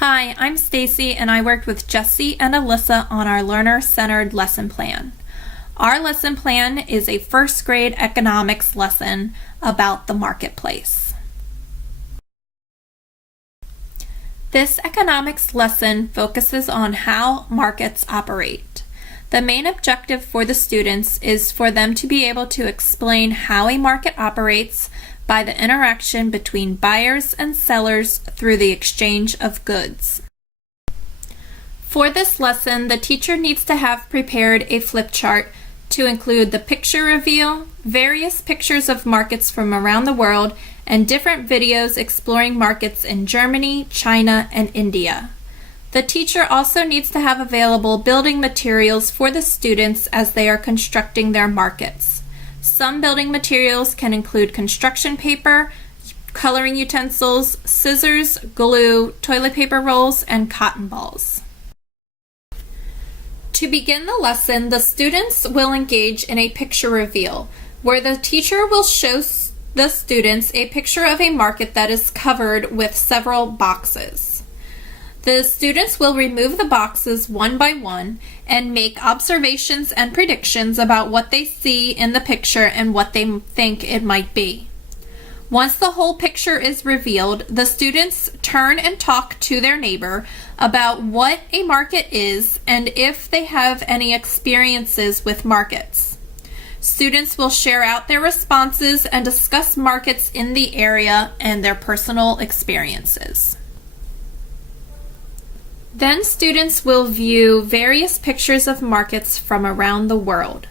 Hi, I'm Stacy and I worked with Jesse and Alyssa on our learner-centered lesson plan. Our lesson plan is a first grade economics lesson about the marketplace. This economics lesson focuses on how markets operate. The main objective for the students is for them to be able to explain how a market operates by the interaction between buyers and sellers through the exchange of goods. For this lesson, the teacher needs to have prepared a flip chart to include the picture reveal, various pictures of markets from around the world, and different videos exploring markets in Germany, China, and India. The teacher also needs to have available building materials for the students as they are constructing their markets. Some building materials can include construction paper, coloring utensils, scissors, glue, toilet paper rolls, and cotton balls. To begin the lesson, the students will engage in a picture reveal, where the teacher will show the students a picture of a market that is covered with several boxes. The students will remove the boxes one by one and make observations and predictions about what they see in the picture and what they think it might be. Once the whole picture is revealed, the students turn and talk to their neighbor about what a market is and if they have any experiences with markets. Students will share out their responses and discuss markets in the area and their personal experiences. Then students will view various pictures of markets from around the world.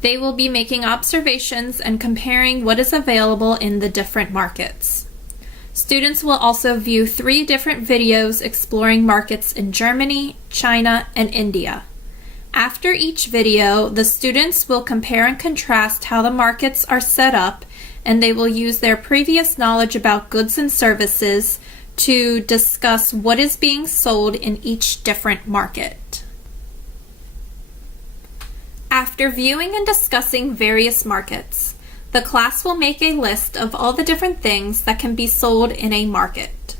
They will be making observations and comparing what is available in the different markets. Students will also view 3 different videos exploring markets in Germany, China, and India. After each video, the students will compare and contrast how the markets are set up, and they will use their previous knowledge about goods and services to discuss what is being sold in each different market. After viewing and discussing various markets, the class will make a list of all the different things that can be sold in a market.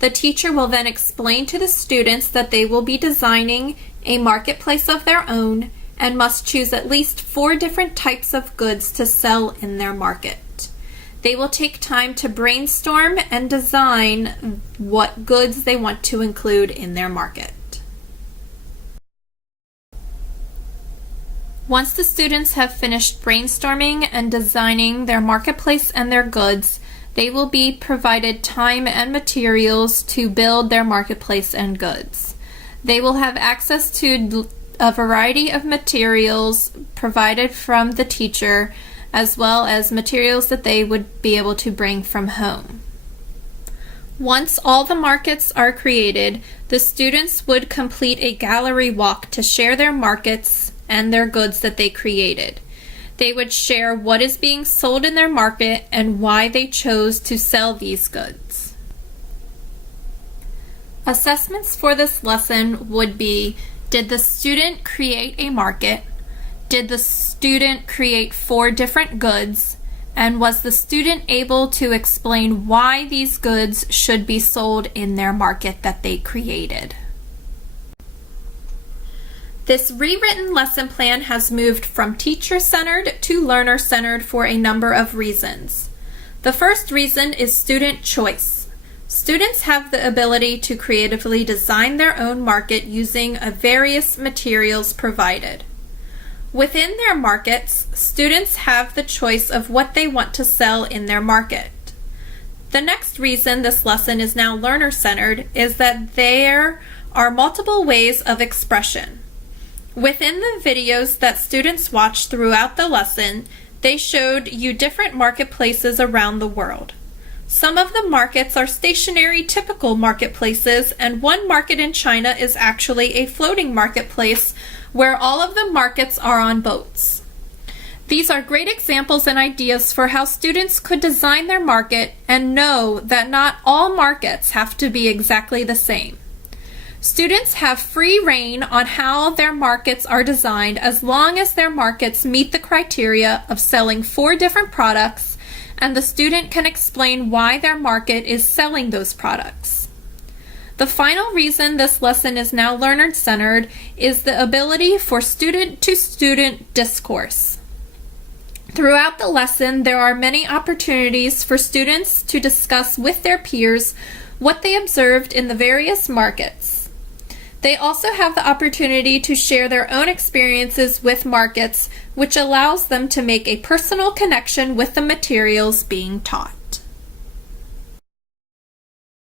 The teacher will then explain to the students that they will be designing a marketplace of their own and must choose at least 4 different types of goods to sell in their market. They will take time to brainstorm and design what goods they want to include in their market. Once the students have finished brainstorming and designing their marketplace and their goods, they will be provided time and materials to build their marketplace and goods. They will have access to a variety of materials provided from the teacher, as well as materials that they would be able to bring from home. Once all the markets are created, the students would complete a gallery walk to share their markets and their goods that they created. They would share what is being sold in their market and why they chose to sell these goods. Assessments for this lesson would be: did the student create a market? Did the student create 4 different goods? And was the student able to explain why these goods should be sold in their market that they created? This rewritten lesson plan has moved from teacher-centered to learner-centered for a number of reasons. The first reason is student choice. Students have the ability to creatively design their own market using various materials provided. Within their markets, students have the choice of what they want to sell in their market. The next reason this lesson is now learner-centered is that there are multiple ways of expression. Within the videos that students watched throughout the lesson, they showed you different marketplaces around the world. Some of the markets are stationary, typical marketplaces, and one market in China is actually a floating marketplace where all of the markets are on boats. These are great examples and ideas for how students could design their market and know that not all markets have to be exactly the same. Students have free rein on how their markets are designed as long as their markets meet the criteria of selling 4 different products and the student can explain why their market is selling those products. The final reason this lesson is now learner-centered is the ability for student-to-student discourse. Throughout the lesson, there are many opportunities for students to discuss with their peers what they observed in the various markets. They also have the opportunity to share their own experiences with markets, which allows them to make a personal connection with the materials being taught.